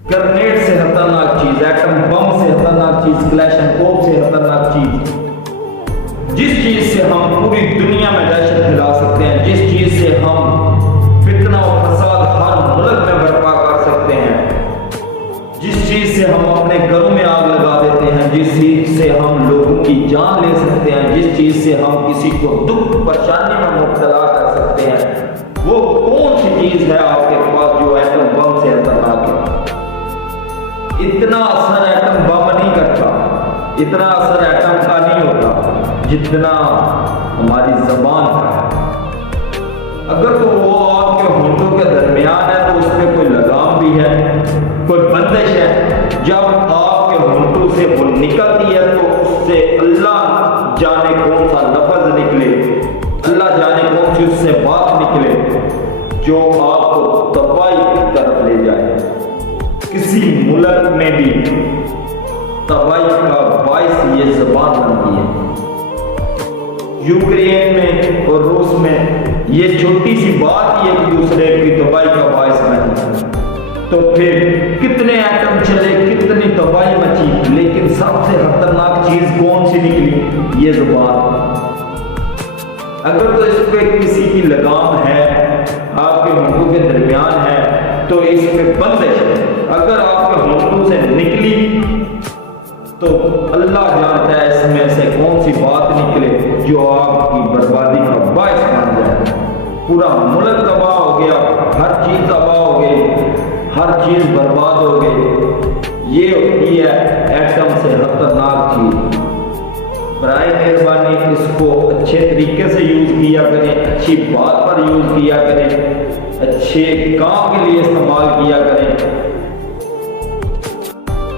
Grenade سے خطرناک چیز، ایٹم بم سے خطرناک چیز، کلیشنکوف سے خطرناک چیز، جس چیز سے ہم پوری دنیا میں دہشت پھیلا سکتے ہیں، جس چیز سے ہم فتنہ و فساد ہر ملک میں برپا کر سکتے ہیں، جس چیز سے ہم اپنے گھروں میں آگ لگا دیتے ہیں، جس چیز سے ہم لوگوں کی جان لے سکتے ہیں، جس چیز سے ہم کسی کو دکھ پریشانی میں مبتلا کر سکتے ہیں، وہ کون سی چیز ہے آپ کے پاس جو ایٹم بم سے خطرناک ہے؟ اتنا اثر ایٹم بم نہیں کرتا، اتنا اثر ایٹم کا نہیں ہوتا جتنا ہماری زبان کا ہے۔ اگر تو وہ آپ کے ہونٹوں کے درمیان ہے تو اس پہ کوئی لگام بھی ہے، کوئی بندش ہے۔ جب آپ کے ہونٹوں سے وہ نکلتی ہے تو اس سے اللہ جانے کون سا لفظ نکلے، اللہ جانے کون سی اس سے بات نکلے جو آپ کو تباہی کی طرف لے جائے۔ کسی ملک میں بھی تباہی کا باعث یہ زبان بنتی ہے۔ یوکرین میں اور روس میں یہ چھوٹی سی بات ہی ایک دوسرے کی تباہی کا باعث بنتی، تو پھر کتنے ایٹم چلے، کتنی تباہی مچی، لیکن سب سے خطرناک چیز کون سی نکلی؟ یہ زبان۔ اگر تو اس پہ کسی کی لگام ہے، آپ کے ہونٹوں کے درمیان ہے تو اس پہ بندش ہے۔ اگر آپ کے ہونٹوں سے نکلی تو اللہ جانتا ہے اس میں سے کون سی بات نکلے جو آپ کی بربادی کا باعث بن جائے۔ پورا ملک تباہ ہو گیا، ہر چیز تباہ ہو گئی، ہر چیز برباد ہو گئی۔ یہ ہوتی ہے ایٹم سے خطرناک چیز۔ برائے مہربانی اس کو اچھے طریقے سے یوز کیا کریں، اچھی بات پر یوز کیا کریں، اچھے کام کے لیے استعمال کیا کریں۔